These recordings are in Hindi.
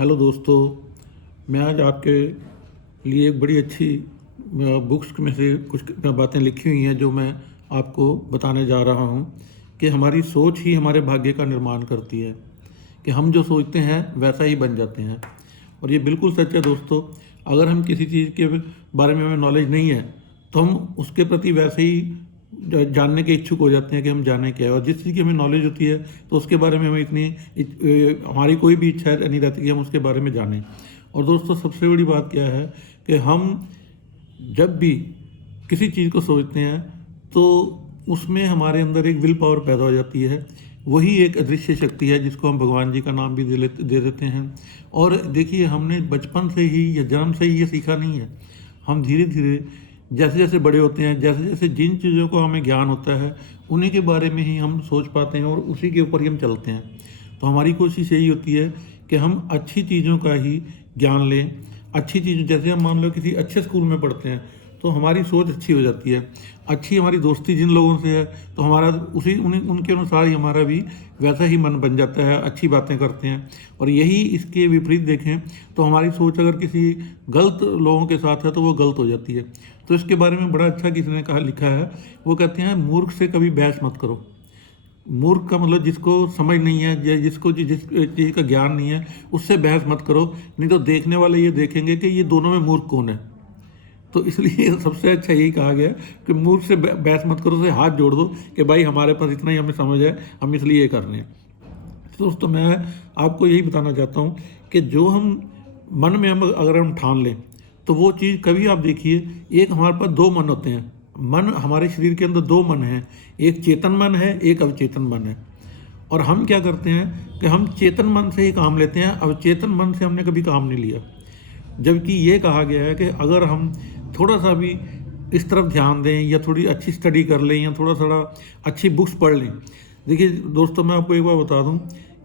हेलो दोस्तों, मैं आज आपके लिए एक बड़ी अच्छी बुक्स में से कुछ बातें लिखी हुई हैं जो मैं आपको बताने जा रहा हूं कि हमारी सोच ही हमारे भाग्य का निर्माण करती है, कि हम जो सोचते हैं वैसा ही बन जाते हैं। और ये बिल्कुल सच है दोस्तों। अगर हम किसी चीज़ के बारे में हमें नॉलेज नहीं है तो हम उसके प्रति वैसे ही जानने के इच्छुक हो जाते हैं कि हम जाने क्या है। और जिस चीज़ की हमें नॉलेज होती है तो उसके बारे में हमें हमारी कोई भी इच्छा नहीं रहती कि हम उसके बारे में जानें। और दोस्तों, सबसे बड़ी बात क्या है कि हम जब भी किसी चीज़ को सोचते हैं तो उसमें हमारे अंदर एक विल पावर पैदा हो जाती है। वही एक अदृश्य शक्ति है जिसको हम भगवान जी का नाम भी दे देते हैं। और देखिए, हमने बचपन से ही या जन्म से ही ये सीखा नहीं है। हम धीरे धीरे जैसे जैसे बड़े होते हैं, जैसे जैसे जिन चीज़ों को हमें ज्ञान होता है उन्हीं के बारे में ही हम सोच पाते हैं और उसी के ऊपर ही हम चलते हैं। तो हमारी कोशिश यही होती है कि हम अच्छी चीज़ों का ही ज्ञान लें। अच्छी चीज़, जैसे हम मान लो किसी अच्छे स्कूल में पढ़ते हैं तो हमारी सोच अच्छी हो जाती है। अच्छी हमारी दोस्ती जिन लोगों से है तो हमारा उनके अनुसार ही हमारा भी वैसा ही मन बन जाता है, अच्छी बातें करते हैं। और यही इसके विपरीत देखें तो हमारी सोच अगर किसी गलत लोगों के साथ है तो वो गलत हो जाती है। तो इसके बारे में बड़ा अच्छा किसी ने लिखा है। वो कहते हैं, मूर्ख से कभी बहस मत करो। मूर्ख का मतलब जिसको समझ नहीं है या जिसको जिस चीज़ का ज्ञान नहीं है उससे बहस मत करो, नहीं तो देखने वाले ये देखेंगे कि ये दोनों में मूर्ख कौन है। तो इसलिए सबसे अच्छा यही कहा गया कि मूर्ख से बहस मत करो, उसे हाथ जोड़ दो कि भाई हमारे पास इतना ही हमें समझ है, हम इसलिए ये कर रहे हैं। तो दोस्तों, मैं आपको यही बताना चाहता हूँ कि जो हम मन में अगर हम ठान लें तो वो चीज़ कभी, आप देखिए, एक हमारे पास दो मन होते हैं। मन, हमारे शरीर के अंदर दो मन हैं, एक चेतन मन है, एक अवचेतन मन है। और हम क्या करते हैं कि हम चेतन मन से ही काम लेते हैं, अवचेतन मन से हमने कभी काम नहीं लिया। जबकि ये कहा गया है कि अगर हम थोड़ा सा भी इस तरफ ध्यान दें या थोड़ी अच्छी स्टडी कर लें या थोड़ा अच्छी बुक्स पढ़ लें। देखिए दोस्तों, मैं आपको एक बार बता दूं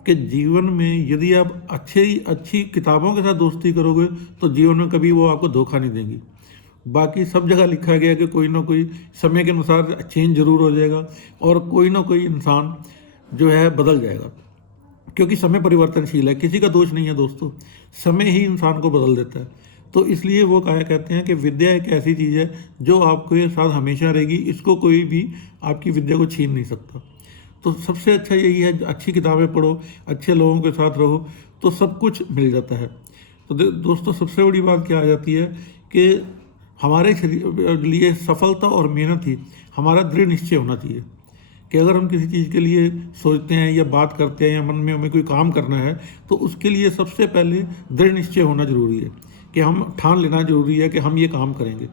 कि जीवन में यदि आप अच्छी किताबों के साथ दोस्ती करोगे तो जीवन में कभी वो आपको धोखा नहीं देंगी। बाकी सब जगह लिखा गया है कि कोई ना कोई समय के अनुसार चेंज जरूर हो जाएगा और कोई ना कोई इंसान जो है बदल जाएगा, क्योंकि समय परिवर्तनशील है। किसी का दोष नहीं है दोस्तों, समय ही इंसान को बदल देता है। तो इसलिए वो कहते हैं कि विद्या एक ऐसी चीज़ है जो आपके साथ हमेशा रहेगी, इसको कोई भी आपकी विद्या को छीन नहीं सकता। तो सबसे अच्छा यही है, अच्छी किताबें पढ़ो, अच्छे लोगों के साथ रहो, तो सब कुछ मिल जाता है। तो दोस्तों, सबसे बड़ी बात क्या आ जाती है कि हमारे लिए सफलता और मेहनत ही हमारा दृढ़ निश्चय होना चाहिए। कि अगर हम किसी चीज़ के लिए सोचते हैं या बात करते हैं या मन में हमें कोई काम करना है तो उसके लिए सबसे पहले दृढ़ निश्चय होना जरूरी है, कि हम ठान लेना जरूरी है कि हम ये काम करेंगे।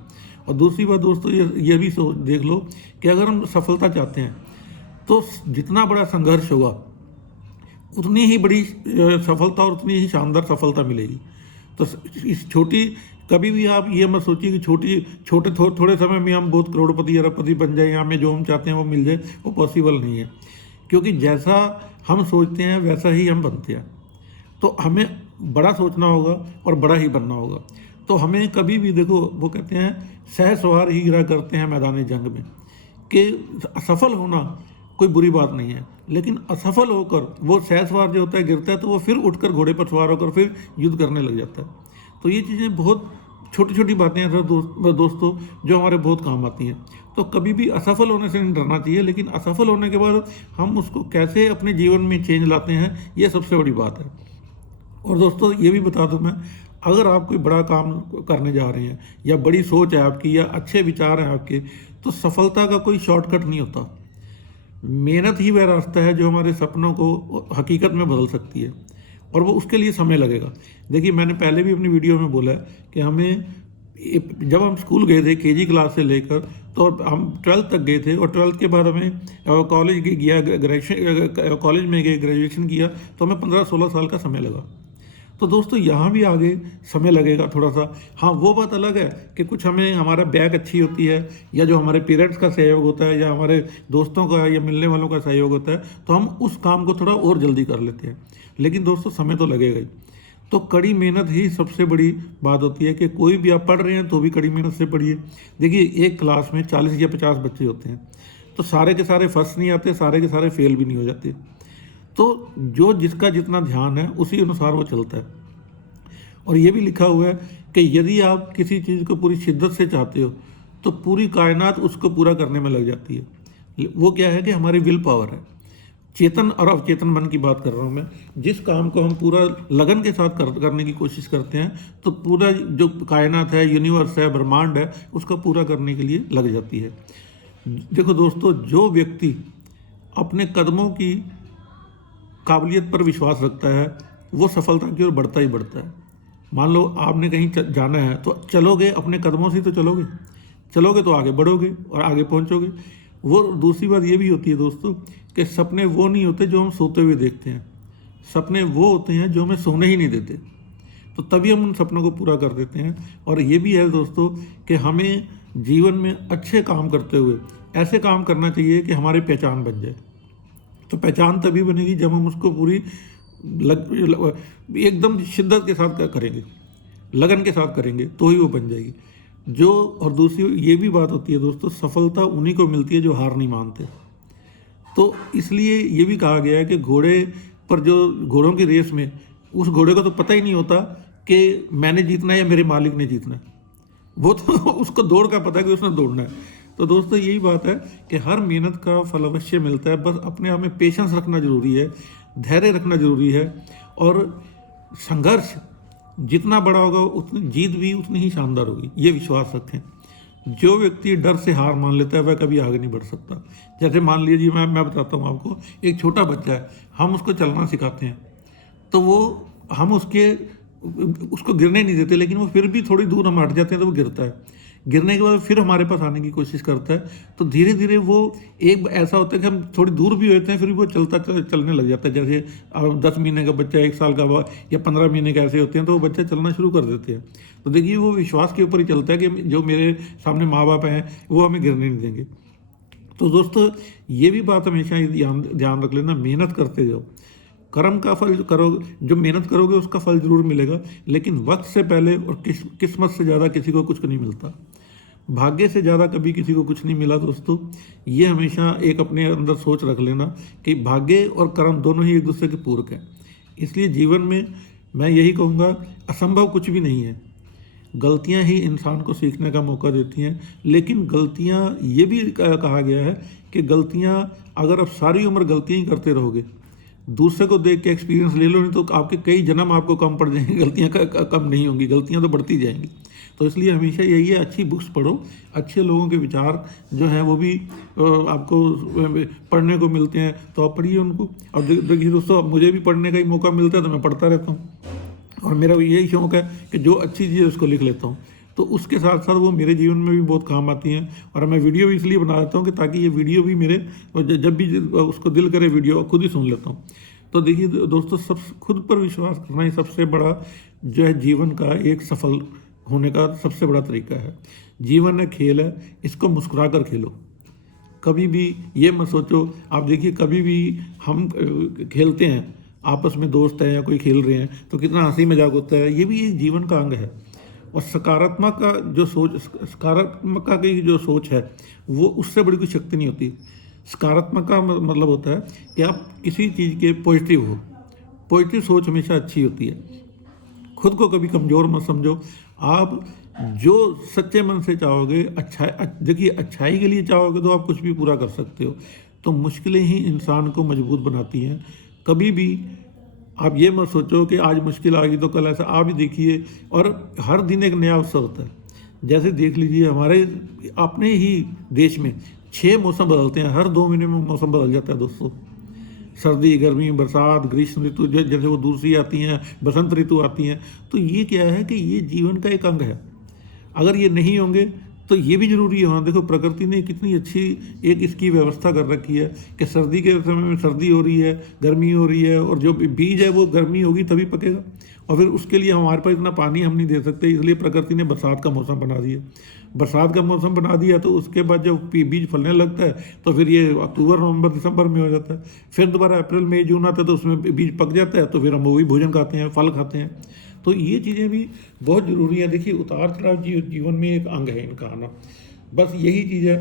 और दूसरी बात दोस्तों, ये भी सोच देख लो कि अगर हम सफलता चाहते हैं तो जितना बड़ा संघर्ष होगा उतनी ही बड़ी सफलता और उतनी ही शानदार सफलता मिलेगी। तो इस छोटी, कभी भी आप ये मत सोचिए कि थोड़े समय में हम बहुत करोड़पति अरबपति बन जाए या हमें जो हम चाहते हैं वो मिल जाए। वो पॉसिबल नहीं है, क्योंकि जैसा हम सोचते हैं वैसा ही हम बनते हैं। तो हमें बड़ा सोचना होगा और बड़ा ही बनना होगा। तो हमें कभी भी, देखो, वो कहते हैं सहसवार ही गिरा करते हैं मैदानी जंग में, कि सफल होना कोई बुरी बात नहीं है, लेकिन असफल होकर वो सहसवार जो होता है गिरता है तो वो फिर उठकर घोड़े पर सवार होकर फिर युद्ध करने लग जाता है। तो ये चीज़ें बहुत छोटी छोटी बातें हैं सर दोस्तों, जो हमारे बहुत काम आती हैं। तो कभी भी असफल होने से नहीं डरना चाहिए, लेकिन असफल होने के बाद हम उसको कैसे अपने जीवन में चेंज लाते हैं, ये सबसे बड़ी बात है। और दोस्तों, ये भी बता दूं मैं, अगर आप कोई बड़ा काम करने जा रहे हैं या बड़ी सोच है आपकी या अच्छे विचार हैं आपके, तो सफलता का कोई शॉर्टकट नहीं होता। मेहनत ही वह रास्ता है जो हमारे सपनों को हकीकत में बदल सकती है, और वो उसके लिए समय लगेगा। देखिए, मैंने पहले भी अपनी वीडियो में बोला है कि हमें, जब हम स्कूल गए थे केजी क्लास से लेकर, तो हम 12th तक गए थे, और 12th के बाद हमें कॉलेज गया, ग्रेजुएशन कॉलेज में गए, ग्रेजुएशन किया, तो हमें 15-16 साल का समय लगा। तो दोस्तों, यहाँ भी आगे समय लगेगा थोड़ा सा। हाँ, वो बात अलग है कि कुछ हमें, हमारा बैक अच्छी होती है या जो हमारे पेरेंट्स का सहयोग होता है या हमारे दोस्तों का या मिलने वालों का सहयोग होता है, तो हम उस काम को थोड़ा और जल्दी कर लेते हैं। लेकिन दोस्तों, समय तो लगेगा ही। तो कड़ी मेहनत ही सबसे बड़ी बात होती है, कि कोई भी आप पढ़ रहे हैं तो भी कड़ी मेहनत से पढ़िए। देखिए, एक क्लास में 40 या 50 बच्चे होते हैं, तो सारे के सारे फर्स्ट नहीं आते, सारे के सारे फेल भी नहीं हो जाते। तो जो जिसका जितना ध्यान है उसी अनुसार वो चलता है। और ये भी लिखा हुआ है कि यदि आप किसी चीज़ को पूरी शिद्दत से चाहते हो तो पूरी कायनात उसको पूरा करने में लग जाती है। वो क्या है कि हमारी विल पावर है। चेतन और अवचेतन मन की बात कर रहा हूँ मैं। जिस काम को हम पूरा लगन के साथ करने की कोशिश करते हैं तो पूरा जो कायनात है, यूनिवर्स है, ब्रह्मांड है, उसको पूरा करने के लिए लग जाती है। देखो दोस्तों, जो व्यक्ति अपने कदमों की काबिलियत पर विश्वास रखता है वो सफलता की ओर बढ़ता ही बढ़ता है। मान लो आपने कहीं जाना है तो चलोगे, अपने कदमों से तो चलोगे, चलोगे तो आगे बढ़ोगे और आगे पहुंचोगे। वो दूसरी बात ये भी होती है दोस्तों कि सपने वो नहीं होते जो हम सोते हुए देखते हैं, सपने वो होते हैं जो हमें सोने ही नहीं देते। तो तभी हम उन सपनों को पूरा कर देते हैं। और ये भी है दोस्तों कि हमें जीवन में अच्छे काम करते हुए ऐसे काम करना चाहिए कि हमारी पहचान बन जाए। तो पहचान तभी बनेगी जब हम उसको पूरी एकदम शिद्दत के साथ करेंगे, लगन के साथ करेंगे, तो ही वो बन जाएगी। और दूसरी ये भी बात होती है दोस्तों, सफलता उन्हीं को मिलती है जो हार नहीं मानते। तो इसलिए ये भी कहा गया है कि घोड़ों की रेस में उस घोड़े को तो पता ही नहीं होता कि मैंने जीतना है या मेरे मालिक ने जीतना है। वो तो उसको दौड़ का पता है कि उसने दौड़ना है। तो दोस्तों यही बात है कि हर मेहनत का फल अवश्य मिलता है, बस अपने आप में पेशेंस रखना जरूरी है, धैर्य रखना जरूरी है। और संघर्ष जितना बड़ा होगा उतनी जीत भी उतनी ही शानदार होगी, ये विश्वास रखें। जो व्यक्ति डर से हार मान लेता है वह कभी आगे नहीं बढ़ सकता। जैसे मान लीजिए मैं बताता हूँ आपको, एक छोटा बच्चा है, हम उसको चलना सिखाते हैं तो हम उसको गिरने नहीं देते, लेकिन वो फिर भी थोड़ी दूर हम हट जाते हैं तो वो गिरता है। गिरने के बाद फिर हमारे पास आने की कोशिश करता है। तो धीरे धीरे वो एक ऐसा होता है कि हम थोड़ी दूर भी होते हैं फिर भी वो चलने लग जाता है। जैसे 10 महीने का बच्चा, 1 साल का या 15 महीने का ऐसे होते हैं तो वो बच्चे चलना शुरू कर देते हैं। तो देखिए वो विश्वास के ऊपर ही चलता है कि जो मेरे सामने माँ बाप हैं वो हमें गिरने नहीं देंगे। तो दोस्तों ये भी बात हमेशा ध्यान रख लेना, मेहनत करते जाओ, कर्म का फल करो, जो मेहनत करोगे उसका फल जरूर मिलेगा, लेकिन वक्त से पहले और किस्मत से ज़्यादा किसी को कुछ नहीं मिलता। भाग्य से ज़्यादा कभी किसी को कुछ नहीं मिला दोस्तों। ये हमेशा एक अपने अंदर सोच रख लेना कि भाग्य और कर्म दोनों ही एक दूसरे के पूरक हैं। इसलिए जीवन में मैं यही कहूँगा, असंभव कुछ भी नहीं है। गलतियाँ ही इंसान को सीखने का मौका देती हैं, लेकिन गलतियाँ ये भी कहा गया है कि गलतियाँ अगर आप सारी उम्र गलतियाँ ही करते रहोगे, दूसरे को देख के एक्सपीरियंस ले लो, नहीं तो आपके कई जन्म आपको कम पड़ जाएंगे, गलतियाँ कम नहीं होंगी, गलतियाँ तो बढ़ती जाएंगी। तो इसलिए हमेशा यही है, अच्छी बुक्स पढ़ो, अच्छे लोगों के विचार जो हैं वो भी आपको पढ़ने को मिलते हैं तो आप पढ़िए उनको। और देखिए दोस्तों, मुझे भी पढ़ने का ही मौका मिलता है तो मैं पढ़ता रहता हूँ, और मेरा यही शौक़ है कि जो अच्छी चीज़ है उसको लिख लेता हूँ। तो उसके साथ साथ वो मेरे जीवन में भी बहुत काम आती हैं। और मैं वीडियो भी इसलिए बना देता हूँ कि ताकि ये वीडियो भी मेरे जब भी उसको दिल करे वीडियो खुद ही सुन लेता हूँ। तो देखिए दोस्तों, सब खुद पर विश्वास करना ही सबसे बड़ा जो है जीवन का एक सफल होने का सबसे बड़ा तरीका है। जीवन है, खेल है, इसको मुस्कुरा कर खेलो। कभी भी ये मत सोचो, आप देखिए कभी भी हम खेलते हैं, आपस में दोस्त हैं या कोई खेल रहे हैं तो कितना हंसी मजाक होता है, ये भी एक जीवन का अंग है। और सकारात्मक की जो सोच है वो उससे बड़ी कोई शक्ति नहीं होती। सकारात्मक का मतलब होता है कि आप किसी चीज़ के पॉजिटिव हो, पॉजिटिव सोच हमेशा अच्छी होती है। खुद को कभी कमज़ोर मत समझो। आप जो सच्चे मन से चाहोगे, देखिए अच्छाई के लिए चाहोगे तो आप कुछ भी पूरा कर सकते हो। तो मुश्किलें ही इंसान को मजबूत बनाती हैं। कभी भी आप ये मत सोचो कि आज मुश्किल आ गई तो कल ऐसा, आप ही देखिए। और हर दिन एक नया अवसर होता है। जैसे देख लीजिए हमारे अपने ही देश में 6 मौसम बदलते हैं, हर 2 महीने में मौसम बदल जाता है दोस्तों। सर्दी, गर्मी, बरसात, ग्रीष्म ऋतु, जैसे वो दूसरी आती हैं, बसंत ऋतु आती हैं। तो ये क्या है कि ये जीवन का एक अंग है। अगर ये नहीं होंगे तो ये भी जरूरी है होना। देखो प्रकृति ने कितनी अच्छी एक इसकी व्यवस्था कर रखी है कि सर्दी के समय में सर्दी हो रही है, गर्मी हो रही है, और जो बीज है वो गर्मी होगी तभी पकेगा। और फिर उसके लिए हमारे पास इतना पानी हम नहीं दे सकते, इसलिए प्रकृति ने बरसात का मौसम बना दिया। बरसात का मौसम बना दिया तो उसके बाद जब बीज फलने लगता है तो फिर ये अक्टूबर, नवंबर, दिसंबर में हो जाता है। फिर दोबारा अप्रैल, मई, जून आता है तो उसमें बीज पक जाता है, तो फिर हम वही भोजन खाते हैं, फल खाते हैं। तो ये चीज़ें भी बहुत ज़रूरी हैं। देखिए उतार चढ़ाव जीवन में एक अंग है इनका आना। बस यही चीज़ है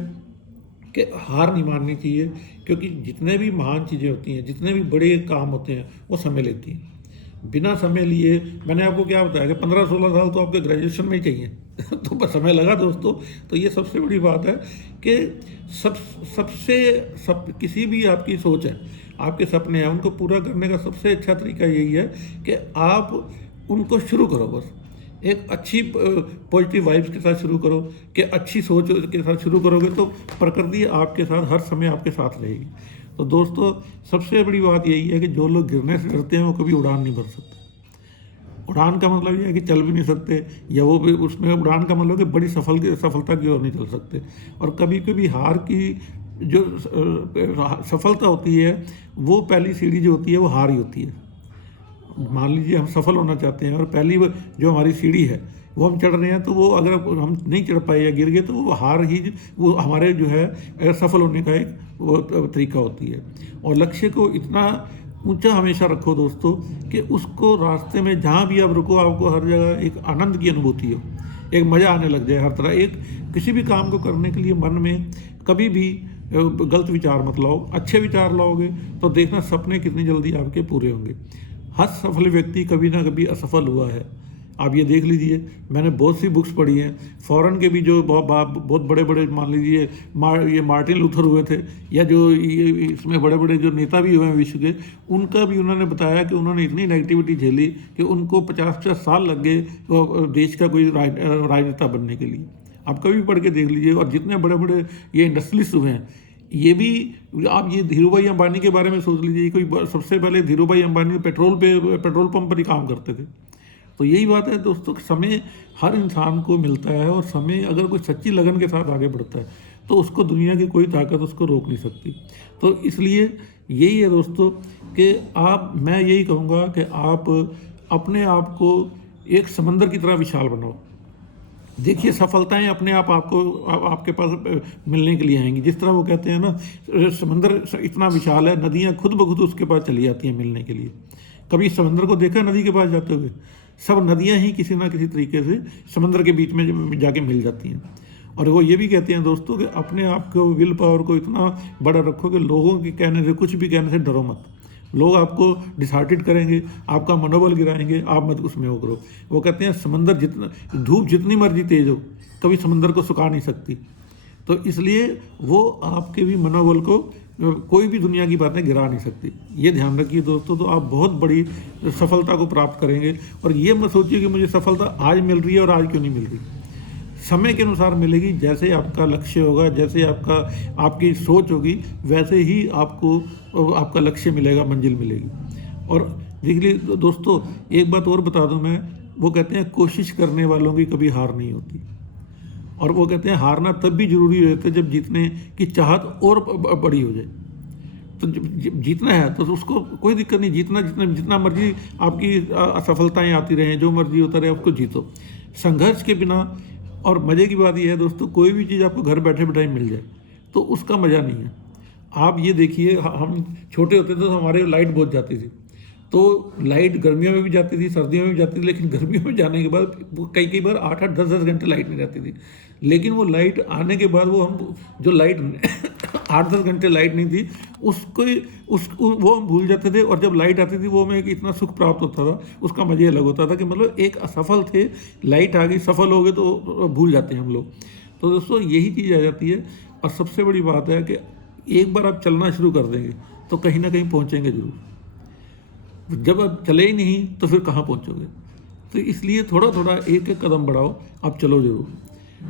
कि हार नहीं माननी चाहिए, क्योंकि जितने भी महान चीज़ें होती हैं, जितने भी बड़े काम होते हैं वो समय लेती हैं। बिना समय लिए, मैंने आपको क्या बताया कि 15-16 साल तो आपके ग्रेजुएशन में ही चाहिए तो बस समय लगा दोस्तों। तो ये सबसे बड़ी बात है कि सब किसी भी आपकी सोच है, आपके सपने हैं, उनको पूरा करने का सबसे अच्छा तरीका यही है कि आप उनको शुरू करो। बस एक अच्छी पॉजिटिव वाइब्स के साथ शुरू करो, कि अच्छी सोच के साथ शुरू करोगे तो प्रकृति आपके साथ हर समय आपके साथ रहेगी। तो दोस्तों सबसे बड़ी बात यही है कि जो लोग गिरने से डरते हैं वो कभी उड़ान नहीं भर सकते। उड़ान का मतलब ये है कि चल भी नहीं सकते, या वो भी उसमें उड़ान का मतलब कि बड़ी सफलता की ओर नहीं चल सकते। और कभी कभी हार की जो सफलता होती है, वो पहली सीढ़ी जो होती है वो हार ही होती है। मान लीजिए हम सफल होना चाहते हैं और पहली जो हमारी सीढ़ी है वो हम चढ़ रहे हैं, तो वो अगर हम नहीं चढ़ पाए या गिर गए तो वो हार ही वो हमारे जो है सफल होने का एक वो तरीका होती है। और लक्ष्य को इतना ऊंचा हमेशा रखो दोस्तों कि उसको रास्ते में जहाँ भी आप रुको आपको हर जगह एक आनंद की अनुभूति हो, एक मज़ा आने लग जाए हर तरह। एक किसी भी काम को करने के लिए मन में कभी भी गलत विचार मत लाओ, अच्छे विचार लाओगे तो देखना सपने कितनी जल्दी आपके पूरे होंगे। हर सफल व्यक्ति कभी ना कभी असफल हुआ है। आप ये देख लीजिए, मैंने बहुत सी बुक्स पढ़ी हैं, फॉरेन के भी जो बहुत बड़े बड़े मान लीजिए ये मार्टिन लूथर हुए थे, या जो ये इसमें बड़े बड़े जो नेता भी हुए हैं विश्व के, उनका भी उन्होंने बताया कि उन्होंने इतनी नेगेटिविटी झेली कि उनको 50-50 साल लग गए देश का कोई राजनेता बनने के लिए। आप कभी पढ़ के देख लीजिए। और जितने बड़े बड़े ये इंडस्ट्रियलिस्ट हुए हैं, ये भी आप ये धीरूभाई अंबानी के बारे में सोच लीजिए। कोई सबसे पहले धीरूभाई अंबानी पेट्रोल पंप पर ही काम करते थे। तो यही बात है दोस्तों, समय हर इंसान को मिलता है, और समय अगर कोई सच्ची लगन के साथ आगे बढ़ता है तो उसको दुनिया की कोई ताकत उसको रोक नहीं सकती। तो इसलिए यही है दोस्तों कि मैं यही कहूँगा कि आप अपने आप को एक समंदर की तरह विशाल बनाओ। देखिए सफलताएं अपने आप आपके पास मिलने के लिए आएंगी। जिस तरह वो कहते हैं ना, समंदर इतना विशाल है, नदियाँ खुद ब खुद उसके पास चली जाती हैं मिलने के लिए। कभी समंदर को देखा नदी के पास जाते हुए? सब नदियाँ ही किसी ना किसी तरीके से समंदर के बीच में जाके मिल जाती हैं। और वो ये भी कहते हैं दोस्तों कि अपने आप को विल पावर को इतना बड़ा रखो कि लोगों के कहने से, कुछ भी कहने से डरो मत। लोग आपको डिसहार्टेड करेंगे, आपका मनोबल गिराएंगे, आप मत उसमें वो करो। वो कहते हैं समंदर धूप जितनी मर्जी तेज हो कभी समंदर को सुखा नहीं सकती। तो इसलिए वो आपके भी मनोबल को कोई भी दुनिया की बातें गिरा नहीं सकती। ये ध्यान रखिए दोस्तों, तो आप बहुत बड़ी सफलता को प्राप्त करेंगे। और ये मत सोचिए कि मुझे सफलता आज मिल रही है और आज क्यों नहीं मिल रही। समय के अनुसार मिलेगी। जैसे आपका लक्ष्य होगा, जैसे आपकी सोच होगी, वैसे ही आपको आपका लक्ष्य मिलेगा, मंजिल मिलेगी। और देखिए दोस्तों, एक बात और बता दूं मैं, वो कहते हैं कोशिश करने वालों की कभी हार नहीं होती। और वो कहते हैं हारना तब भी जरूरी रहता है जब जीतने की चाहत और बड़ी हो जाए। तो जीतना है तो उसको कोई दिक्कत नहीं, जितना मर्जी आपकी असफलताएं आती रहें, जो मर्जी होता रहे, उसको जीतो संघर्ष के बिना। और मज़े की बात यह है दोस्तों, कोई भी चीज़ आपको घर बैठे बैठे मिल जाए तो उसका मज़ा नहीं है। आप ये देखिए, हम छोटे होते थे तो हमारे लाइट बहुत जाती थी, तो लाइट गर्मियों में भी जाती थी, सर्दियों में भी जाती थी। लेकिन गर्मियों में जाने के बाद कई बार 8-8, 10-10 घंटे लाइट नहीं रहती थी। लेकिन वो लाइट आने के बाद वो हम जो लाइट 8-10 घंटे लाइट नहीं थी वो हम भूल जाते थे। और जब लाइट आती थी वो हमें एक इतना सुख प्राप्त होता था, उसका मज़े अलग होता था कि मतलब एक असफल थे, लाइट आ गई, सफल हो गए तो भूल जाते हैं हम लोग। तो दोस्तों यही चीज़ आ जाती है। और सबसे बड़ी बात है कि एक बार आप चलना शुरू कर देंगे तो कहीं ना कहीं पहुँचेंगे ज़रूर। जब आप चले ही नहीं तो फिर कहाँ पहुँचोगे। तो इसलिए थोड़ा थोड़ा एक एक कदम बढ़ाओ, आप चलो ज़रूर।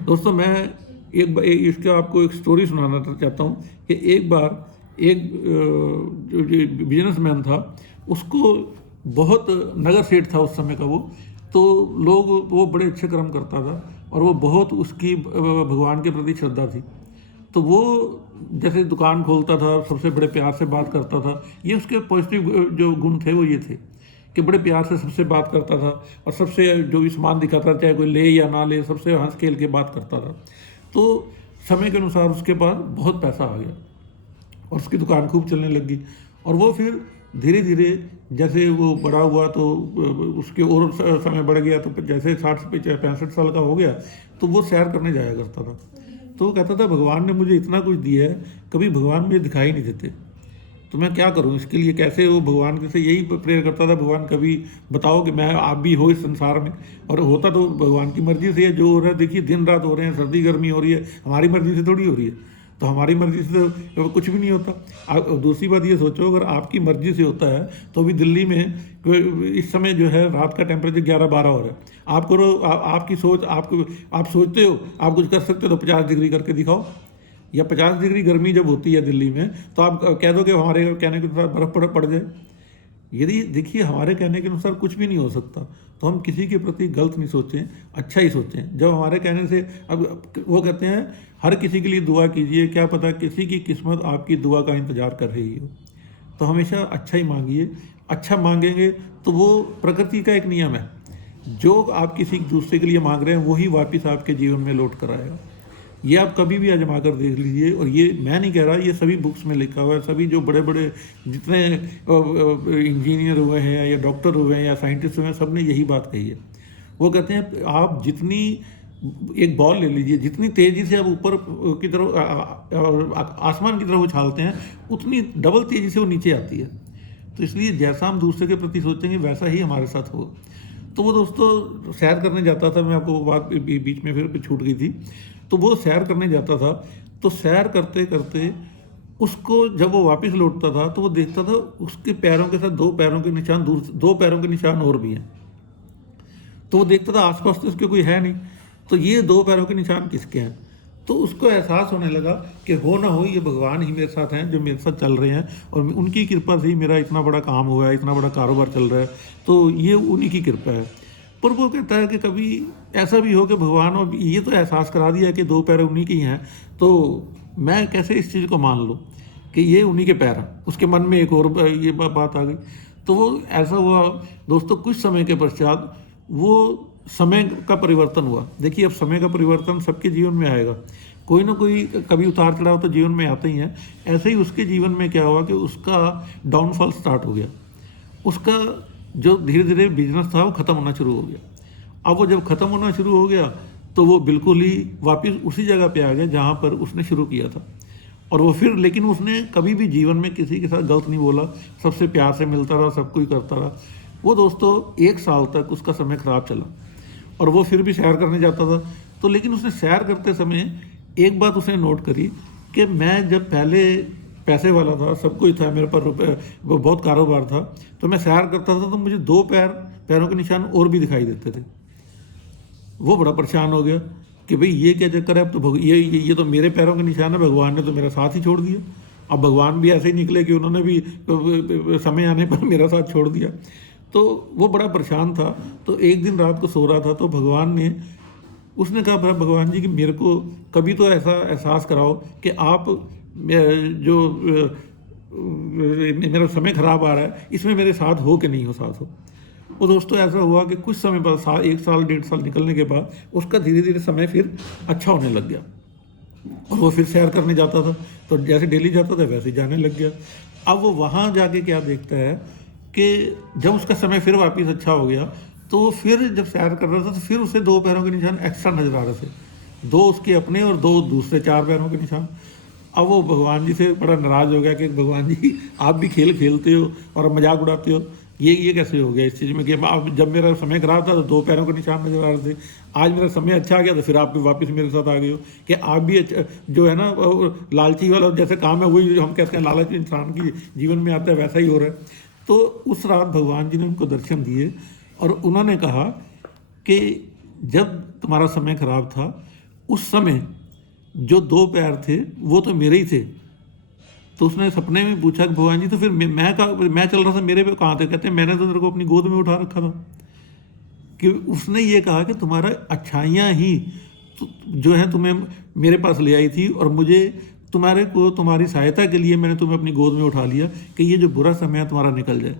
दोस्तों मैं इसका आपको एक स्टोरी सुनाना चाहता हूँ कि एक बार एक जो बिजनेसमैन था, उसको बहुत नगर सेठ था उस समय का वो, तो वो बड़े अच्छे कर्म करता था और वो बहुत उसकी भगवान के प्रति श्रद्धा थी। तो वो जैसे दुकान खोलता था, सबसे बड़े प्यार से बात करता था। ये उसके पॉजिटिव जो गुण थे वो ये थे कि बड़े प्यार से सबसे बात करता था, और सबसे जो भी सामान दिखाता, चाहे कोई ले या ना ले, सबसे हंस खेल के बात करता था। तो समय के अनुसार उसके पास बहुत पैसा आ गया और उसकी दुकान खूब चलने लगी। और वो फिर धीरे धीरे जैसे वो बड़ा हुआ तो उसके और समय बढ़ गया, तो जैसे 60-65 साल का हो गया तो वो सैर करने जाया करता था। तो वो कहता था भगवान ने मुझे इतना कुछ दिया है, कभी भगवान मुझे दिखाई नहीं देते। तो मैं क्या करूं इसके लिए, कैसे वो भगवान से यही प्रेयर करता था, भगवान कभी बताओ कि मैं आप भी हो इस संसार में। और होता तो भगवान की मर्जी से है, जो हो रहा है देखिए दिन रात हो रहे हैं, सर्दी गर्मी हो रही है, हमारी मर्जी से थोड़ी हो रही है। तो हमारी मर्जी से तो कुछ भी नहीं होता। आप दूसरी बात ये सोचो, अगर आपकी मर्जी से होता है तो अभी दिल्ली में इस समय जो है रात का टेम्परेचर 11-12 हो रहा है। आप करो, आपकी सोच, आपको आप सोचते हो आप कुछ कर सकते हो तो 50 डिग्री करके दिखाओ। या 50 डिग्री गर्मी जब होती है दिल्ली में तो आप कह दो कि हमारे कहने के अनुसार बर्फ़ पड़ जाए। यदि देखिए हमारे कहने के अनुसार कुछ भी नहीं हो सकता, तो हम किसी के प्रति गलत नहीं सोचें, अच्छा ही सोचें। जब हमारे कहने से, अब वो कहते हैं हर किसी के लिए दुआ कीजिए, क्या पता किसी की किस्मत आपकी दुआ का इंतज़ार कर रही हो। तो हमेशा अच्छा ही मांगिए, अच्छा मांगेंगे तो वो प्रकृति का एक नियम है, जो आप किसी दूसरे के लिए मांग रहे हैं वही वापस आपके जीवन में लौट कर आएगा। ये आप कभी भी आजमा कर देख लीजिए। और ये मैं नहीं कह रहा, ये सभी बुक्स में लिखा हुआ है। सभी जो बड़े बड़े जितने इंजीनियर हुए हैं या डॉक्टर हुए हैं या साइंटिस्ट हुए हैं, सब ने यही बात कही है। वो कहते हैं आप जितनी, एक बॉल ले लीजिए, जितनी तेज़ी से आप ऊपर की तरफ आसमान की तरफ उछालते हैं, उतनी डबल तेज़ी से वो नीचे आती है। तो इसलिए जैसा हम दूसरे के प्रति सोचेंगे वैसा ही हमारे साथ हो। तो वो दोस्तों सैर करने जाता था, मैं आपको वो बात बीच में फिर छूट गई थी। तो वो सैर करने जाता था, तो सैर करते करते उसको जब वो वापस लौटता था तो वो देखता था उसके पैरों के साथ दो पैरों के निशान, दूर दो पैरों के निशान और भी हैं। तो वो देखता था आसपास तो उसके कोई है नहीं, तो ये दो पैरों के निशान किसके हैं। तो उसको एहसास होने लगा कि हो ना हो ये भगवान ही मेरे साथ हैं, जो मेरे साथ चल रहे हैं, और उनकी कृपा से ही मेरा इतना बड़ा काम हुआ है, इतना बड़ा कारोबार चल रहा है। तो ये उन्हीं की कृपा है। पर वो कहता है कि कभी ऐसा भी हो कि भगवान, और ये तो एहसास करा दिया कि दो पैर उन्हीं के ही हैं, तो मैं कैसे इस चीज़ को मान लूँ कि ये उन्हीं के पैर हैं। उसके मन में एक और ये बात आ गई। तो वो ऐसा हुआ दोस्तों, कुछ समय के पश्चात वो समय का परिवर्तन हुआ। देखिए अब समय का परिवर्तन सबके जीवन में आएगा, कोई ना कोई कभी उतार चढ़ाव तो जीवन में आते ही हैं। ऐसे ही उसके जीवन में क्या हुआ कि उसका डाउनफॉल स्टार्ट हो गया। उसका जो धीरे धीरे बिजनेस था वो ख़त्म होना शुरू हो गया। अब वो जब ख़त्म होना शुरू हो गया तो वो बिल्कुल ही वापस उसी जगह पे आ गया जहाँ पर उसने शुरू किया था। और वो फिर, लेकिन उसने कभी भी जीवन में किसी के साथ गलत नहीं बोला, सबसे प्यार से मिलता रहा, सब कुछ करता रहा। वो दोस्तों 1 साल तक उसका समय ख़राब चला, और वो फिर भी सैर करने जाता था। तो लेकिन उसने सैर करते समय एक बात उसने नोट करी कि मैं जब पहले पैसे वाला था, सब कुछ था मेरे पास, रुपये, वो बहुत कारोबार था, तो मैं सैर करता था तो मुझे दो पैरों के निशान और भी दिखाई देते थे। वो बड़ा परेशान हो गया कि भाई ये क्या चक्कर है। अब तो ये तो मेरे पैरों के निशान है, भगवान ने तो मेरा साथ ही छोड़ दिया। अब भगवान भी ऐसे ही निकले कि उन्होंने भी समय आने पर मेरा साथ छोड़ दिया। तो वो बड़ा परेशान था। तो एक दिन रात को सो रहा था, तो उसने कहा भगवान जी कि मेरे को कभी तो ऐसा एहसास कराओ कि आप जो मेरा समय ख़राब आ रहा है, इसमें मेरे साथ हो कि नहीं हो साथ हो। वो दोस्तों ऐसा हुआ कि कुछ समय बाद, 1 साल 1.5 साल निकलने के बाद उसका धीरे धीरे समय फिर अच्छा होने लग गया, और वो फिर सैर करने जाता था। तो जैसे डेली जाता था वैसे ही जाने लग गया। अब वो वहाँ जाके क्या देखता है कि जब उसका समय फिर वापस अच्छा हो गया, तो फिर जब सैर कर रहा था तो फिर उसे दो पैरों के निशान एक्स्ट्रा नज़र आ रहे थे, दो उसके अपने और दो दूसरे 4 पैरों के निशान। अब वो भगवान जी से बड़ा नाराज़ हो गया कि भगवान जी आप भी खेल खेलते हो और मजाक उड़ाते हो, ये कैसे हो गया इस चीज़ में कि अब जब मेरा समय खराब था तो 2 पैरों के निशान नज़र आ रहे थे, आज मेरा समय अच्छा आ गया तो फिर आप भी वापस मेरे साथ आ गए हो कि आप भी जो है ना लालची वाला जैसे काम है, वही हम कहते हैं लालच इंसान की जीवन में आता है, वैसा ही हो रहा है। तो उस रात भगवान जी ने उनको दर्शन दिए और उन्होंने कहा कि जब तुम्हारा समय खराब था उस समय जो 2 पैर थे वो तो मेरे ही थे। तो उसने सपने में पूछा कि भगवान जी तो फिर मैं चल रहा था, मेरे पे कहाँ थे? कहते हैं मैंने तो तेरे को अपनी गोद में उठा रखा था। कि उसने ये कहा कि तुम्हारा अच्छाइयाँ ही जो है तुम्हें मेरे पास ले आई थी, और मुझे तुम्हारी सहायता के लिए मैंने तुम्हें अपनी गोद में उठा लिया कि ये जो बुरा समय है तुम्हारा निकल जाए,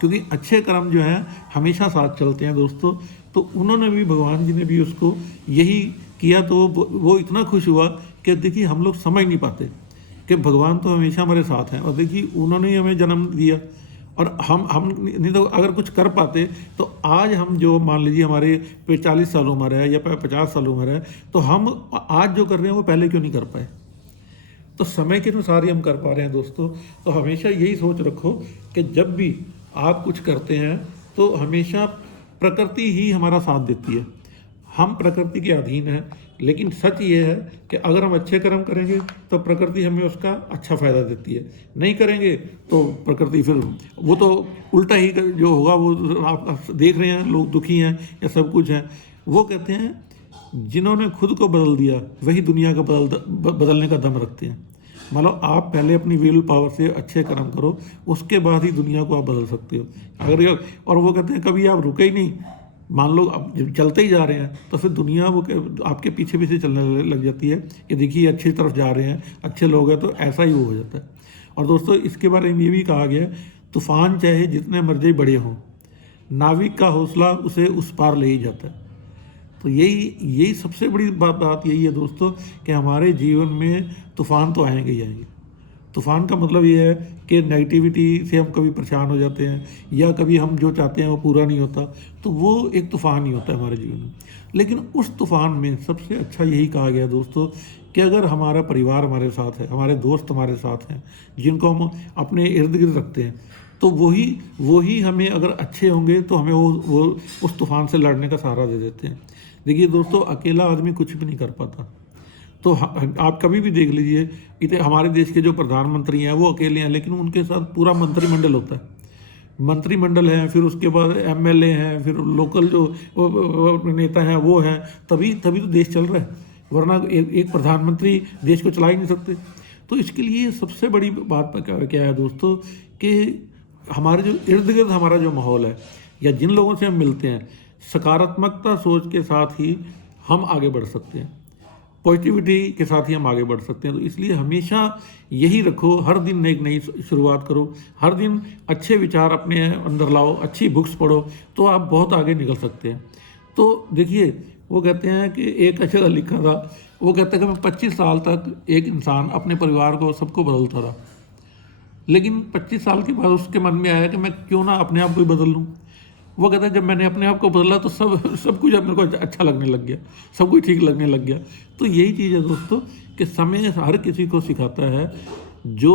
क्योंकि अच्छे कर्म जो हैं हमेशा साथ चलते हैं दोस्तों। तो उन्होंने भी, भगवान जी ने भी उसको यही किया। तो वो इतना खुश हुआ कि देखिए हम लोग समझ नहीं पाते कि भगवान तो हमेशा हमारे साथ हैं, और देखिए उन्होंने ही हमें जन्म दिया, और हम नहीं तो अगर कुछ कर पाते तो आज हम जो मान लीजिए हमारे 40 साल उम्र है या 50 साल उम्र है, तो हम आज जो कर रहे हैं वो पहले क्यों नहीं कर पाए। तो समय के अनुसार ही हम कर पा रहे हैं दोस्तों। तो हमेशा यही सोच रखो कि जब भी आप कुछ करते हैं तो हमेशा प्रकृति ही हमारा साथ देती है, हम प्रकृति के अधीन हैं। लेकिन सच ये है कि अगर हम अच्छे कर्म करेंगे तो प्रकृति हमें उसका अच्छा फ़ायदा देती है, नहीं करेंगे तो प्रकृति फिर वो तो उल्टा ही जो होगा वो आप देख रहे हैं, लोग दुखी हैं या सब कुछ है। वो कहते हैं जिन्होंने खुद को बदल दिया वही दुनिया का बदलने का दम रखते हैं। मतलब आप पहले अपनी विल पावर से अच्छे कर्म करो, उसके बाद ही दुनिया को आप बदल सकते हो। अगर और वो कहते हैं कभी आप रुके ही नहीं, मान लो आप जब चलते ही जा रहे हैं तो फिर दुनिया वो आपके पीछे पीछे चलने लग जाती है कि देखिए अच्छी तरफ जा रहे हैं, अच्छे लोग हैं, तो ऐसा ही वो हो जाता है। और दोस्तों इसके बारे में ये भी कहा गया है, तूफान चाहे जितने मर्जी बड़े हों, नाविक का हौसला उसे उस पार ले ही जाता है। तो यही सबसे बड़ी बात यही है दोस्तों कि हमारे जीवन में तूफान तो आएंगे ही आएंगे। तूफ़ान का मतलब ये है कि नेगेटिविटी से हम कभी परेशान हो जाते हैं या कभी हम जो चाहते हैं वो पूरा नहीं होता, तो वो एक तूफ़ान ही होता है हमारे जीवन में। लेकिन उस तूफ़ान में सबसे अच्छा यही कहा गया दोस्तों कि अगर हमारा परिवार हमारे साथ है, हमारे दोस्त हमारे साथ हैं, जिनको हम अपने इर्द गिर्द रखते हैं, तो वही हमें अगर अच्छे होंगे तो हमें वो उस तूफ़ान से लड़ने का सहारा दे देते हैं। देखिए दोस्तों, अकेला आदमी कुछ भी नहीं कर पाता। तो आप कभी भी देख लीजिए, इतने हमारे देश के जो प्रधानमंत्री हैं वो अकेले हैं, लेकिन उनके साथ पूरा मंत्रिमंडल होता है। मंत्रिमंडल है, फिर उसके बाद एमएलए हैं, फिर लोकल जो नेता हैं वो हैं, तभी तो देश चल रहा है, वरना एक प्रधानमंत्री देश को चला ही नहीं सकते। तो इसके लिए सबसे बड़ी बात क्या है दोस्तों कि हमारे जो इर्द गिर्द हमारा जो माहौल है या जिन लोगों से हम मिलते हैं, सकारात्मकता सोच के साथ ही हम आगे बढ़ सकते हैं, पॉजिटिविटी के साथ ही हम आगे बढ़ सकते हैं। तो इसलिए हमेशा यही रखो, हर दिन एक नई शुरुआत करो, हर दिन अच्छे विचार अपने अंदर लाओ, अच्छी बुक्स पढ़ो, तो आप बहुत आगे निकल सकते हैं। तो देखिए वो कहते हैं कि एक अच्छा लिखा था, वो कहते हैं कि मैं 25 साल तक एक इंसान अपने परिवार को सबको बदलता रहा, लेकिन 25 साल के बाद उसके मन में आया कि मैं क्यों ना अपने आप को ही बदल लूँ। वो कहता है जब मैंने अपने आप को बदला तो सब कुछ मेरे को अच्छा लगने लग गया, सब कुछ ठीक लगने लग गया। तो यही चीज़ है दोस्तों कि समय हर किसी को सिखाता है, जो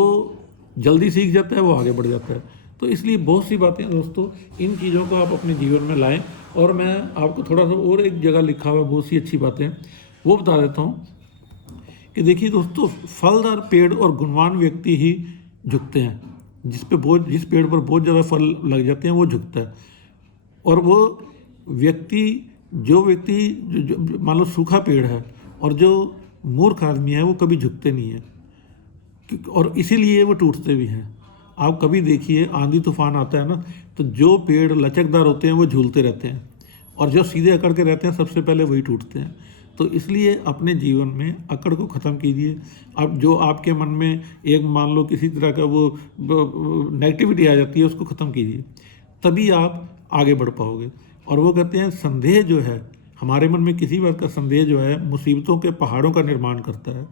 जल्दी सीख जाता है वो आगे बढ़ जाता है। तो इसलिए बहुत सी बातें दोस्तों, इन चीज़ों को आप अपने जीवन में लाएं। और मैं आपको थोड़ा सा और एक जगह लिखा हुआ बहुत सी अच्छी बातें वो बता देता हूँ कि देखिए दोस्तों, फलदार पेड़ और गुणवान व्यक्ति ही झुकते हैं। जिस पेड़ पर बहुत ज़्यादा फल लग जाते हैं वो झुकता है, और वो व्यक्ति जो मान लो सूखा पेड़ है और जो मूर्ख आदमी है वो कभी झुकते नहीं है, और इसीलिए वो टूटते भी हैं। आप कभी देखिए, आंधी तूफान आता है ना, तो जो पेड़ लचकदार होते हैं वो झूलते रहते हैं, और जो सीधे अकड़ के रहते हैं सबसे पहले वही टूटते हैं। तो इसलिए अपने जीवन में अकड़ को ख़त्म कीजिए। अब जो आपके मन में एक मान लो किसी तरह का वो नेगेटिविटी आ जाती है, उसको ख़त्म कीजिए, तभी आप आगे बढ़ पाओगे। और वो कहते हैं संदेह जो है, हमारे मन में किसी बात का संदेह जो है मुसीबतों के पहाड़ों का निर्माण करता है,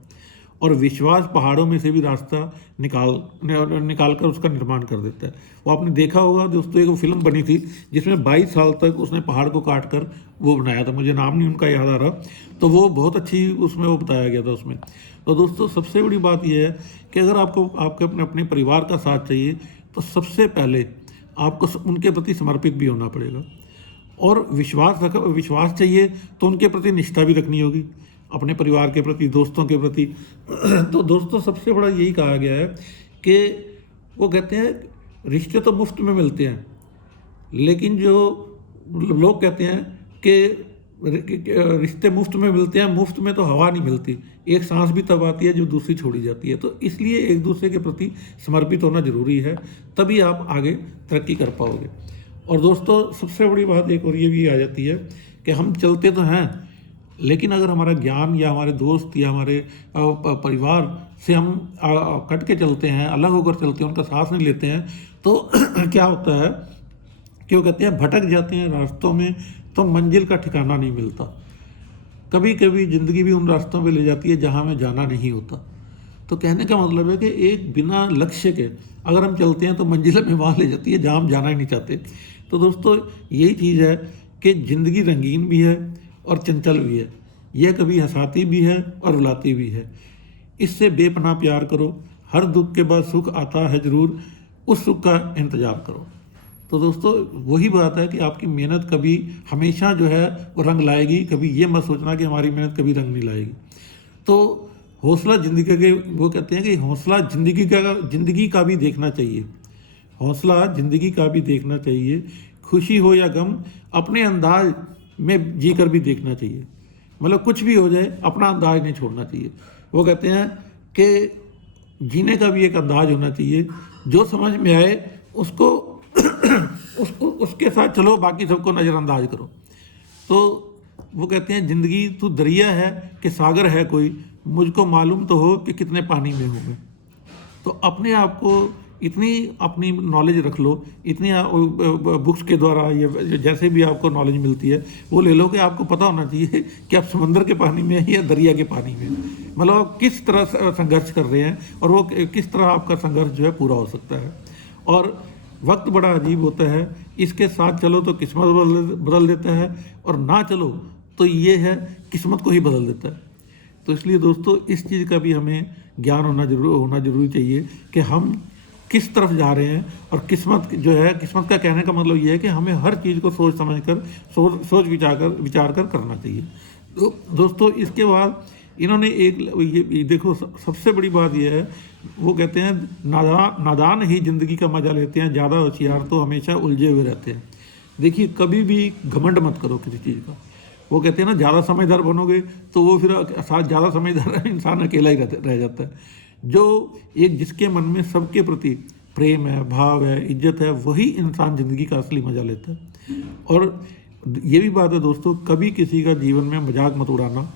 और विश्वास पहाड़ों में से भी रास्ता निकाल कर उसका निर्माण कर देता है। वो आपने देखा होगा दोस्तों, एक फिल्म बनी थी जिसमें 22 साल तक उसने पहाड़ को काट कर वो बनाया था, मुझे नाम नहीं उनका याद आ रहा, तो वो बहुत अच्छी उसमें वो बताया गया था उसमें। तो दोस्तों सबसे बड़ी बात यह है कि अगर आपको आपके अपने परिवार का साथ चाहिए तो सबसे पहले आपको उनके प्रति समर्पित भी होना पड़ेगा, और विश्वास चाहिए तो उनके प्रति निष्ठा भी रखनी होगी, अपने परिवार के प्रति, दोस्तों के प्रति। तो दोस्तों सबसे बड़ा यही कहा गया है कि वो कहते हैं रिश्ते तो मुफ्त में मिलते हैं, लेकिन जो लोग कहते हैं कि रिश्ते मुफ्त में मिलते हैं, मुफ्त में तो हवा नहीं मिलती, एक सांस भी तब आती है जब दूसरी छोड़ी जाती है। तो इसलिए एक दूसरे के प्रति समर्पित होना ज़रूरी है, तभी आप आगे तरक्की कर पाओगे। और दोस्तों सबसे बड़ी बात एक और ये भी आ जाती है कि हम चलते तो हैं, लेकिन अगर हमारा ज्ञान या हमारे दोस्त या हमारे परिवार से हम कट के चलते हैं, अलग होकर चलते हैं, उनका साथ नहीं लेते हैं, तो क्या होता है कि वो कहते हैं भटक जाते हैं रास्तों में, तो मंजिल का ठिकाना नहीं मिलता। कभी कभी ज़िंदगी भी उन रास्तों पे ले जाती है जहाँ हमें जाना नहीं होता। तो कहने का मतलब है कि एक बिना लक्ष्य के अगर हम चलते हैं तो मंजिल हमें वहाँ ले जाती है जहाँ हम जाना ही नहीं चाहते। तो दोस्तों यही चीज़ है कि ज़िंदगी रंगीन भी है और चंचल भी है, यह कभी हंसाती भी है और रुलाती भी है। इससे बेपनाह प्यार करो, हर दुख के बाद सुख आता है ज़रूर, उस सुख का इंतज़ार करो। तो दोस्तों वही बात है कि आपकी मेहनत कभी हमेशा जो है वो रंग लाएगी, कभी ये मत सोचना कि हमारी मेहनत कभी रंग नहीं लाएगी। तो हौसला ज़िंदगी के, वो कहते हैं कि हौसला ज़िंदगी का भी देखना चाहिए, हौसला ज़िंदगी का भी देखना चाहिए, खुशी हो या गम अपने अंदाज में जी कर भी देखना चाहिए। मतलब कुछ भी हो जाए अपना अंदाज नहीं छोड़ना चाहिए। वो कहते हैं कि जीने का भी एक अंदाज होना चाहिए, जो समझ में आए उसको उसके साथ चलो, बाकी सबको नज़रअंदाज करो। तो वो कहते हैं ज़िंदगी तू दरिया है कि सागर है कोई, मुझको मालूम तो हो कि कितने पानी में हूँ मैं। तो अपने आप को इतनी अपनी नॉलेज रख लो, इतनी बुक्स के द्वारा या जैसे भी आपको नॉलेज मिलती है वो ले लो कि आपको पता होना चाहिए कि आप समंदर के पानी में हैं या दरिया के पानी में, मतलब आप किस तरह संघर्ष कर रहे हैं और वो किस तरह आपका संघर्ष जो है पूरा हो सकता है। और वक्त बड़ा अजीब होता है, इसके साथ चलो तो किस्मत बदल देता है, और ना चलो तो ये है किस्मत को ही बदल देता है। तो इसलिए दोस्तों इस चीज़ का भी हमें ज्ञान होना जरूरी चाहिए कि हम किस तरफ जा रहे हैं। और किस्मत जो है, किस्मत का कहने का मतलब ये है कि हमें हर चीज़ को सोच समझ कर सोच विचार कर करना चाहिए। तो दोस्तों इसके बाद इन्होंने एक ये देखो सबसे बड़ी बात यह है, वो कहते हैं नादान ही ज़िंदगी का मज़ा लेते हैं, ज़्यादा होशियार तो हमेशा उलझे हुए रहते हैं। देखिए कभी भी घमंड मत करो किसी चीज़ का। वो कहते हैं ना, ज़्यादा समझदार बनोगे तो वो फिर साथ ज़्यादा समझदार इंसान अकेला ही रह जाता है। जो एक जिसके मन में सबके प्रति प्रेम है, भाव है, इज्जत है, वही इंसान ज़िंदगी का असली मज़ा लेता है। और ये भी बात है दोस्तों, कभी किसी का जीवन में मजाक मत उड़ाना,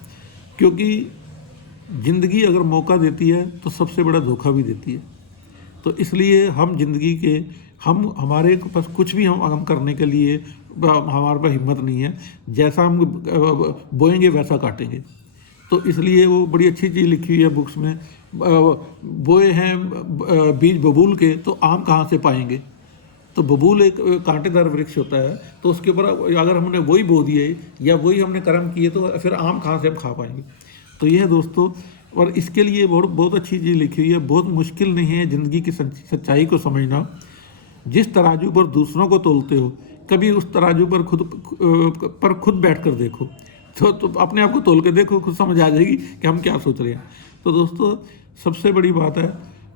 क्योंकि ज़िंदगी अगर मौका देती है तो सबसे बड़ा धोखा भी देती है। तो इसलिए हम ज़िंदगी के हमारे पास कुछ भी हम करने के लिए हमारे पास हिम्मत नहीं है, जैसा हम बोएंगे वैसा काटेंगे। तो इसलिए वो बड़ी अच्छी चीज़ लिखी हुई है बुक्स में, बोए हैं बीज बबूल के तो आम कहाँ से पाएंगे। तो बबूल एक कांटेदार वृक्ष होता है, तो उसके ऊपर अगर हमने वही बो दिए या वही हमने कर्म किए तो फिर आम कहाँ से हम खा पाएंगे। तो ये है दोस्तों, और इसके लिए बहुत अच्छी चीज़ लिखी हुई है। बहुत मुश्किल नहीं है ज़िंदगी की सच्चाई को समझना। जिस तराजू पर दूसरों को तोलते हो, कभी उस तराजू पर खुद बैठ कर देखो। तो अपने आप को तोल के देखो, खुद समझ आ जाएगी कि हम क्या सोच रहे हैं। तो दोस्तों सबसे बड़ी बात है,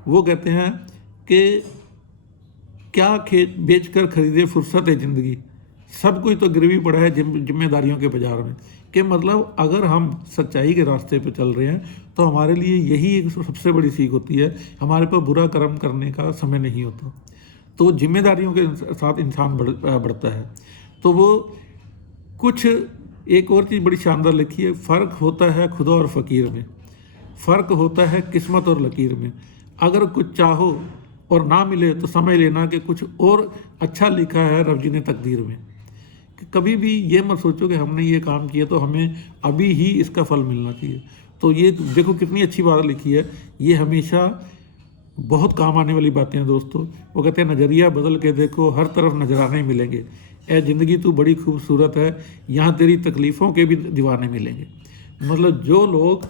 वो कहते हैं कि क्या खेत बेचकर खरीदे फुर्सत है ज़िंदगी, सब कुछ तो गिरवी पड़ा है जिम्मेदारियों के बाजार में। कि मतलब अगर हम सच्चाई के रास्ते पर चल रहे हैं तो हमारे लिए यही एक सबसे बड़ी सीख होती है, हमारे पर बुरा कर्म करने का समय नहीं होता। तो जिम्मेदारियों के साथ इंसान बढ़ता है। तो वो कुछ एक और चीज़ बड़ी शानदार लिखी है, फ़र्क होता है खुदा और फ़कीर में, फ़र्क होता है किस्मत और लकीर में। अगर कुछ चाहो और ना मिले तो समझ लेना कि कुछ और अच्छा लिखा है रब जी ने तकदीर में। कि कभी भी ये मत सोचो कि हमने ये काम किया तो हमें अभी ही इसका फल मिलना चाहिए। तो ये देखो कितनी अच्छी बात लिखी है, ये हमेशा बहुत काम आने वाली बातें हैं दोस्तों। वो कहते हैं नज़रिया बदल के देखो, हर तरफ नजराने मिलेंगे, ए ज़िंदगी तू बड़ी खूबसूरत है, यहाँ तेरी तकलीफ़ों के भी दीवाने मिलेंगे। मतलब जो लोग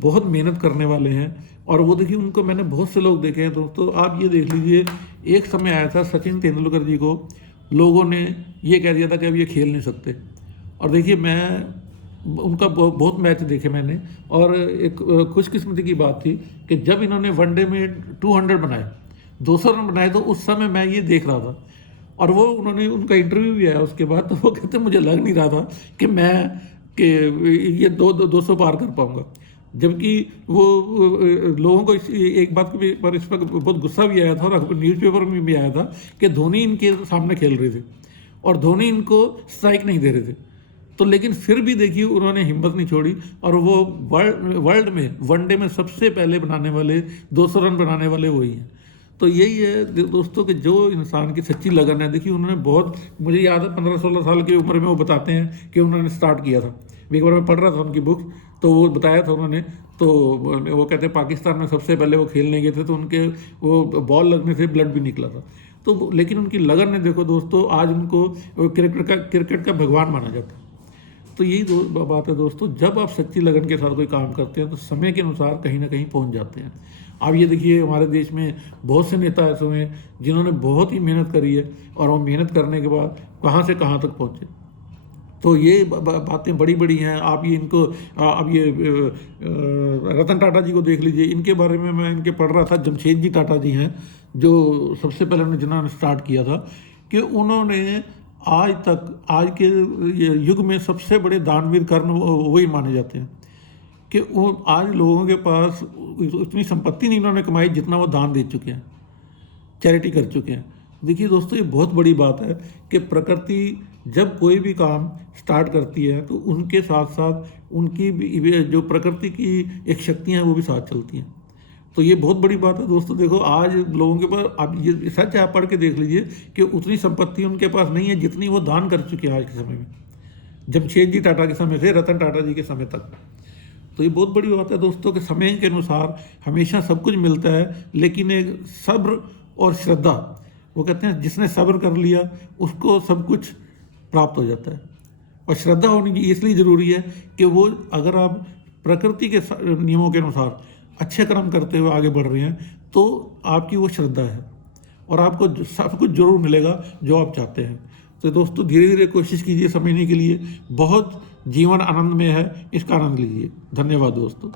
बहुत मेहनत करने वाले हैं, और वो देखिए उनको मैंने बहुत से लोग देखे हैं दोस्तों। आप ये देख लीजिए, एक समय आया था सचिन तेंदुलकर जी को लोगों ने ये कह दिया था कि अब ये खेल नहीं सकते। और देखिए मैं उनका बहुत मैच देखे मैंने, और एक खुशकिस्मती की बात थी कि जब इन्होंने वनडे में 200 बनाए, 200 रन बनाए, तो उस समय मैं ये देख रहा था। और वो उन्होंने उनका इंटरव्यू भी आया उसके बाद, तो वो कहते मुझे लग नहीं रहा था कि ये 200 पार कर पाऊँगा। जबकि वो लोगों को एक बात पर इस पर बहुत गुस्सा भी आया था, और न्यूज़पेपर में भी आया था कि धोनी इनके सामने खेल रहे थे और धोनी इनको स्ट्राइक नहीं दे रहे थे। तो लेकिन फिर भी देखिए उन्होंने हिम्मत नहीं छोड़ी, और वो वर्ल्ड में वनडे में सबसे पहले बनाने वाले 200 रन बनाने वाले वही हैं। तो यही है दोस्तों कि जो इंसान की सच्ची लगन है, देखिए उन्होंने बहुत, मुझे याद है 15-16 साल की उम्र में वो बताते हैं कि उन्होंने स्टार्ट किया था। एक बार मैं पढ़ रहा था उनकी बुक, तो वो बताया था उन्होंने। तो वो कहते हैं पाकिस्तान में सबसे पहले वो खेलने गए थे, तो उनके वो बॉल लगने से ब्लड भी निकला था। तो लेकिन उनकी लगन ने देखो दोस्तों, आज उनको क्रिकेट का भगवान माना जाता है। तो यही बात है दोस्तों, जब आप सच्ची लगन के साथ कोई काम करते हैं तो समय के अनुसार कहीं ना कहीं पहुंच जाते हैं। आप ये देखिए, हमारे देश में बहुत से नेता ऐसे हुए हैं जिन्होंने बहुत ही मेहनत करी है और वो मेहनत करने के बाद कहाँ से कहाँ तक पहुँचे। तो ये बातें बड़ी बड़ी हैं। आप ये इनको अब ये रतन टाटा जी को देख लीजिए, इनके बारे में मैं इनके पढ़ रहा था। जमशेदजी टाटा जी हैं जो सबसे पहले जिन्होंने स्टार्ट किया था, कि उन्होंने आज तक, आज के युग में सबसे बड़े दानवीर कर्ण वही माने जाते हैं, कि वो आज लोगों के पास उतनी संपत्ति नहीं उन्होंने कमाई जितना वो दान दे चुके हैं, चैरिटी कर चुके हैं। देखिए दोस्तों, ये बहुत बड़ी बात है कि प्रकृति जब कोई भी काम स्टार्ट करती है तो उनके साथ साथ उनकी भी जो प्रकृति की एक शक्तियाँ हैं वो भी साथ चलती हैं। तो ये बहुत बड़ी बात है दोस्तों। देखो आज लोगों के पास, आप ये सच है, आप पढ़ के देख लीजिए कि उतनी संपत्ति उनके पास नहीं है जितनी वो दान कर चुके हैं आज के समय में, जमशेदजी टाटा के समय से रतन टाटा जी के समय तक। तो ये बहुत बड़ी बात है दोस्तों कि समय के अनुसार हमेशा सब कुछ मिलता है, लेकिन एक सब्र और श्रद्धा, वो कहते हैं जिसने सब्र कर लिया उसको सब कुछ प्राप्त हो जाता है। और श्रद्धा होनी इसलिए ज़रूरी है कि वो, अगर आप प्रकृति के नियमों के अनुसार अच्छे कर्म करते हुए आगे बढ़ रहे हैं तो आपकी वो श्रद्धा है और आपको सब कुछ जरूर मिलेगा जो आप चाहते हैं। तो दोस्तों, धीरे धीरे कोशिश कीजिए समझने के लिए। बहुत जीवन आनंद में है, इसका आनंद लीजिए। धन्यवाद दोस्तों।